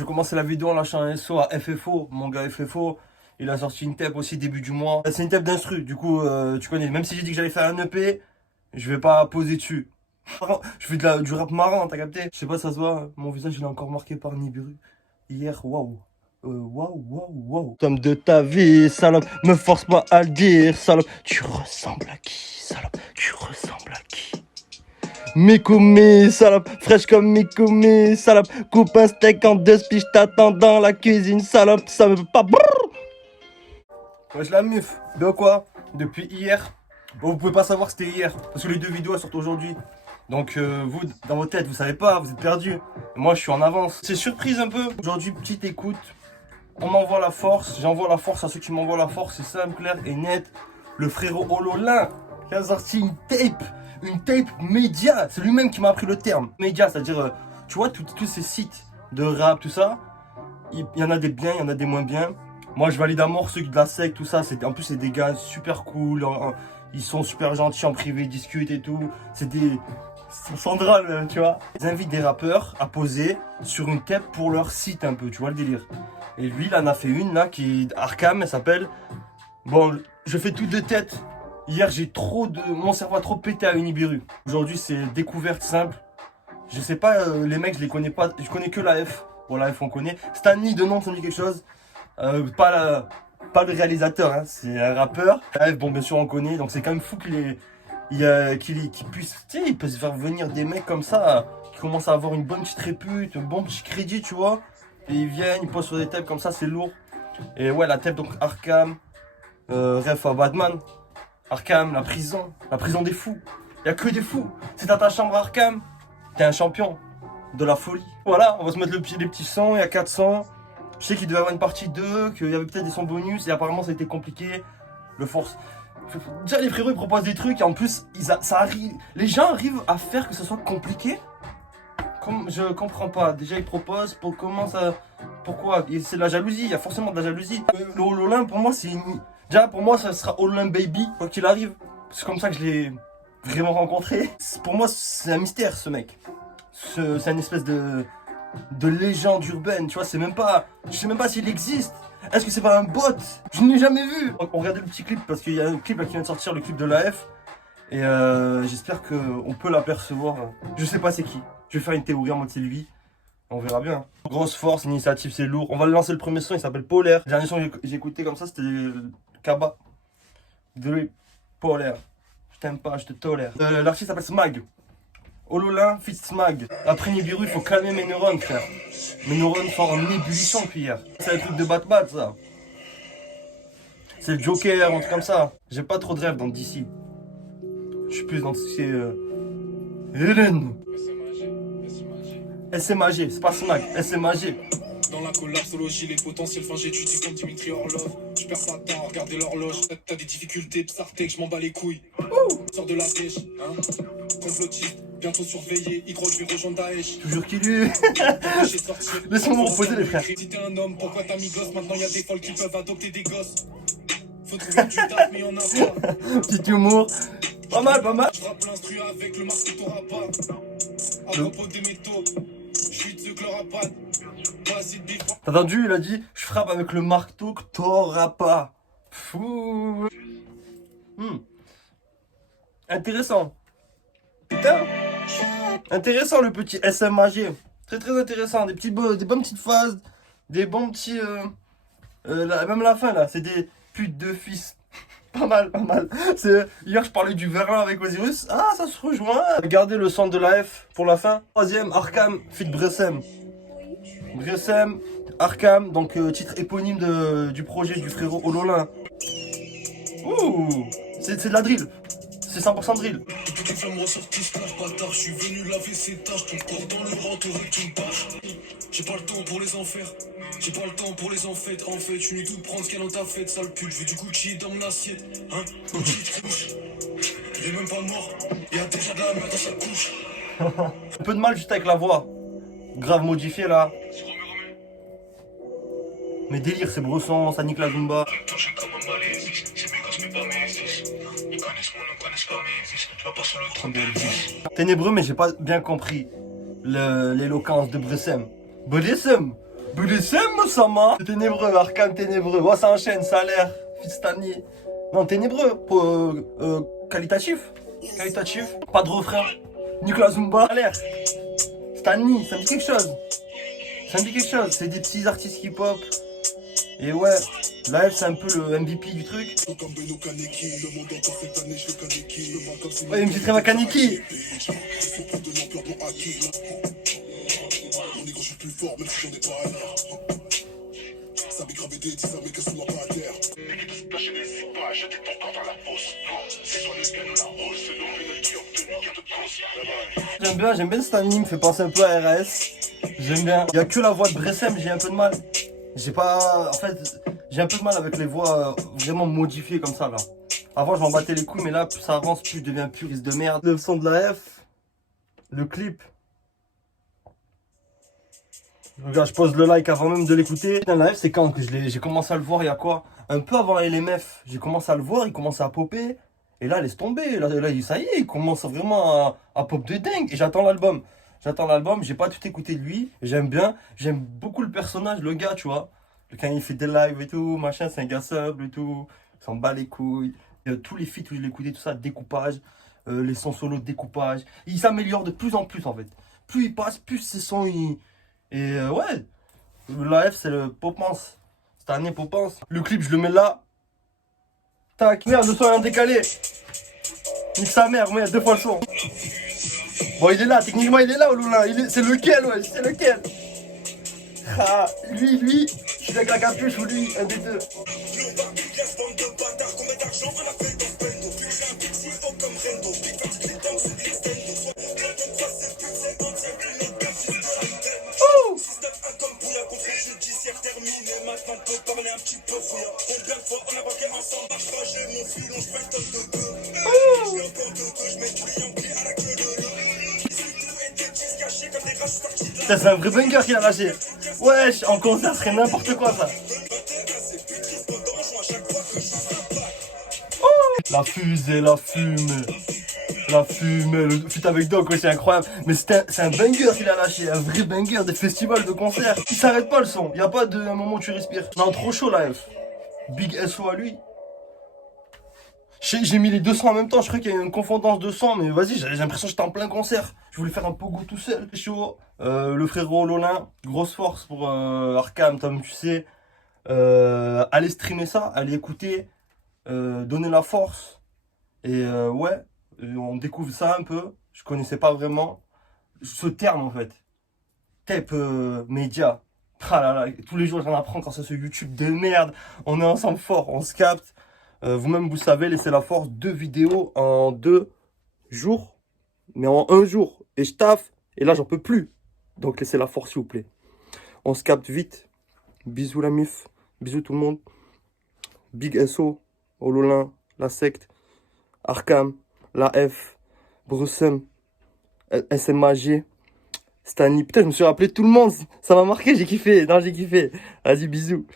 Je commençais la vidéo en lâchant un SO à FFO, mon gars FFO. Il a sorti une tape aussi début du mois. C'est une tape d'instru, du coup, tu connais. Même si j'ai dit que j'allais faire un EP, je vais pas poser dessus. Je fais du rap marrant, t'as capté? Je sais pas, ça se voit, mon visage il est encore marqué par Nibiru. Hier, waouh. Waouh. Somme de ta vie, salope, me force pas à le dire, salope. Tu ressembles à qui, salope? Tu ressembles à qui? Mikumi, salope, fraîche comme Mikumi, salope. Coupe un steak en deux spies, t'attends dans la cuisine, salope. Ça me peut pas. Wesh la muf, de quoi? Depuis hier. Bon, vous pouvez pas savoir que c'était hier, parce que les deux vidéos elles sortent aujourd'hui. Donc vous, dans vos têtes, vous savez pas, vous êtes perdus. Moi, je suis en avance. C'est surprise un peu. Aujourd'hui, petite écoute. On m'envoie la force. J'envoie la force à ceux qui m'envoient la force. C'est simple, clair et net. Le frérot Ololin qui a sorti une tape média. C'est lui-même qui m'a appris le terme. Média, c'est-à-dire, tu vois, tous ces sites de rap, tout ça. Il y en a des biens, il y en a des moins bien. Moi, je valide à mort ceux de la secte, tout ça. En plus, c'est des gars super cool. Ils sont super gentils en privé, ils discutent et tout. C'est des... sans drôle même, tu vois. Ils invitent des rappeurs à poser sur une tape pour leur site un peu, tu vois le délire. Et lui, il en a fait une là, qui est Arkham, elle s'appelle. Bon, je fais tout de tête. Hier, mon cerveau a trop pété à Unibiru. Aujourd'hui, c'est découverte simple. Je sais pas, les mecs, je les connais pas. Je connais que la F. Bon, la F, on connaît. Stanley, de nom, ça me dit quelque chose. Pas le réalisateur, hein, c'est un rappeur. La F, bon, bien sûr, on connaît. Donc, c'est quand même fou qu'il puisse, tu sais, il peut se faire venir des mecs comme ça, qui commencent à avoir une bonne petite répute, un bon petit crédit, tu vois. Et ils viennent, ils posent sur des tapes comme ça, c'est lourd. Et ouais, la tape, donc Arkham, ref à Batman. Arkham, la prison des fous. Il n'y a que des fous. C'est dans ta chambre Arkham, t'es un champion de la folie. Voilà, on va se mettre les petits sons, il y a 4 sons. Je sais qu'il devait y avoir une partie 2, qu'il y avait peut-être des sons bonus, et apparemment ça a été compliqué. Le force. Déjà, les frérots ils proposent des trucs, et en plus, ça arrive. Les gens arrivent à faire que ce soit compliqué. Comme je comprends pas. Déjà, ils proposent pour comment ça. Pourquoi? C'est de la jalousie, il y a forcément de la jalousie. Le Ololin, pour moi, c'est une. Déjà, pour moi, ça sera Ololin Baby, quoi qu'il arrive. C'est comme ça que je l'ai vraiment rencontré. Pour moi, c'est un mystère, ce mec. C'est une espèce de légende urbaine, tu vois, c'est même pas. Je sais même pas s'il existe. Est-ce que c'est pas un bot? Je ne l'ai jamais vu. On regardait le petit clip parce qu'il y a un clip là, qui vient de sortir, le clip de la F. Et j'espère qu'on peut l'apercevoir. Je sais pas c'est qui. Je vais faire une théorie en mode c'est lui. On verra bien. Grosse force, initiative, c'est lourd. On va lancer le premier son, il s'appelle Polaire. Le dernier son que j'ai écouté comme ça, c'était Kaba. De lui, Polaire. Je t'aime pas, je te tolère. L'artiste s'appelle Smag. Ololin, fit Smag. Après Nibiru, il faut calmer mes neurones, frère. Mes neurones sont en ébullition depuis hier. C'est un truc de bat-bat, ça. C'est le Joker, un truc comme ça. J'ai pas trop de rêves dans DC. Je suis plus dans ce qui est. Hélène. SMAG, c'est pas Smag, SMAG. Dans la collapsologie, les potentiels, fin j'étudie comme Dimitri Orlov. Je perds pas de temps, regardez l'horloge. T'as des difficultés, Psartec, je m'en bats les couilles. Sors de la pêche, hein. Complotiste, bientôt surveillé. Y croit, je vais rejoindre Daesh. Toujours qui lui. Laisse-moi me reposer, les frères. Si t'es un homme, pourquoi t'as mis gosse? Maintenant y a des folles qui peuvent adopter des gosses. Faut trouver du taf, mais y'en a pas. Petit humour. Pas mal, pas mal. Je frappe l'instru avec le marque t'auras pas. À propos des métaux, je suis de ceux que leur appât. T'as entendu, il a dit je frappe avec le marteau que t'auras pas. Fou. Intéressant. Putain. Intéressant le petit SMAG. Très très intéressant. Des bonnes petites phases. Des bons petits. Même la fin là, c'est des putes de fils. Pas mal, pas mal. Hier je parlais du Verlin avec Osiris. Ah, ça se rejoint. Regardez le son de la F pour la fin. Troisième, Arkham, fit Bressem. Bressem, Arkham, donc titre éponyme du projet du frérot Ololin. Ouh, c'est de la drill. C'est 100% drill. Toutes les flammes ressortissent, bâtard. Je suis venu laver ces tâches. Ton corps dans le rang, t'aurais qu'une bâche. J'ai pas le temps pour les enfers. J'ai pas le temps pour les enfêtes. En fait, je suis venu tout prendre ce qu'il y a dans ta fête, sale pute. Je veux du Gucci dans mon assiette. Hein, Gucci couche. Il est même pas mort. Il y a déjà de la merde dans sa couche. Un peu de mal juste avec la voix. Grave modifié là. Mais délire, c'est Bresson, ça nique la Zumba. Ténébreux, mais j'ai pas bien compris l'éloquence de Bressem. Bressem, BDSM, Osama. Ténébreux, Arkham ténébreux. Oh, ça enchaîne, ça a l'air. Fistani. Non, ténébreux. Qualitatif. Qualitatif. Pas de refrain. Nicolas Zumba. Ça a l'air. Stani, ça me dit quelque chose. Ça me dit quelque chose. C'est des petits artistes hip-hop. Et ouais, Live, c'est un peu le MVP du truc. Ouais, il me dit très Kaneki. J'aime bien cet anime, fait penser un peu à RS. J'aime bien. Il y a que la voix de Bressem, j'ai un peu de mal. J'ai pas. En fait, j'ai un peu de mal avec les voix vraiment modifiées comme ça là. Avant, je m'en battais les couilles, mais là, plus ça avance, plus je deviens puriste de merde. Le son de la F, le clip. Regarde, je pose le like avant même de l'écouter. La F, c'est quand que j'ai commencé à le voir, il y a quoi? Un peu avant LMF, j'ai commencé à le voir, il commence à popper. Et là, laisse tomber. Là, ça y est, il commence vraiment à pop de dingue. Et j'attends l'album. J'ai pas tout écouté de lui. J'aime bien. J'aime beaucoup le personnage, le gars, tu vois. Quand il fait des lives et tout, machin, c'est un gars sub et tout. Il s'en bat les couilles. Tous les feats où je l'écoutais, tout ça, découpage. Les sons solo, découpage. Il s'améliore de plus en plus, en fait. Plus il passe, plus ses sons, Et ouais. La F, c'est le popance. Cette année, popance. Le clip, je le mets là. Tac. Merde, le son est en décalé. Nique sa mère, merde, 2 fois le son. Bon, il est là, techniquement, il est là, Olula. C'est lequel, ouais, c'est lequel? Ah, lui, je suis avec la capuche ou lui, un des deux. C'est un vrai banger qu'il a lâché. Wesh, en concert, ce serait n'importe quoi ça. La fusée, la fumée. La fumée, le feat avec Doc, ouais, c'est incroyable. Mais c'est un banger qu'il a lâché, un vrai banger des festivals, de concerts. Il s'arrête pas le son, y a pas de un moment où tu respires. Non, trop chaud là, F. Big SO à lui. J'ai mis les 200 en même temps, je crois qu'il y a eu une confondance de son, mais vas-y, j'ai l'impression que j'étais en plein concert. Je voulais faire un pogo tout seul. Chaud. Le frérot Lolin, grosse force pour Arkham, Tom, tu sais. Allez streamer ça, allez écouter, donner la force. Et ouais, on découvre ça un peu. Je connaissais pas vraiment ce terme en fait. Tape média. Ah là là, tous les jours j'en apprends quand c'est ce YouTube de merde. On est ensemble fort, on se capte. Vous-même, vous savez, laissez la force, 2 vidéos en 2 jours, mais en 1 jour. Et je taffe, et là, j'en peux plus. Donc, laissez la force, s'il vous plaît. On se capte vite. Bisous, la mif. Bisous, tout le monde. Big SO, Ololin, la secte, Arkham, la F, Brussem, SMAG, Stani. Putain, je me suis rappelé tout le monde. Ça m'a marqué, j'ai kiffé. Non, j'ai kiffé. Vas-y, bisous.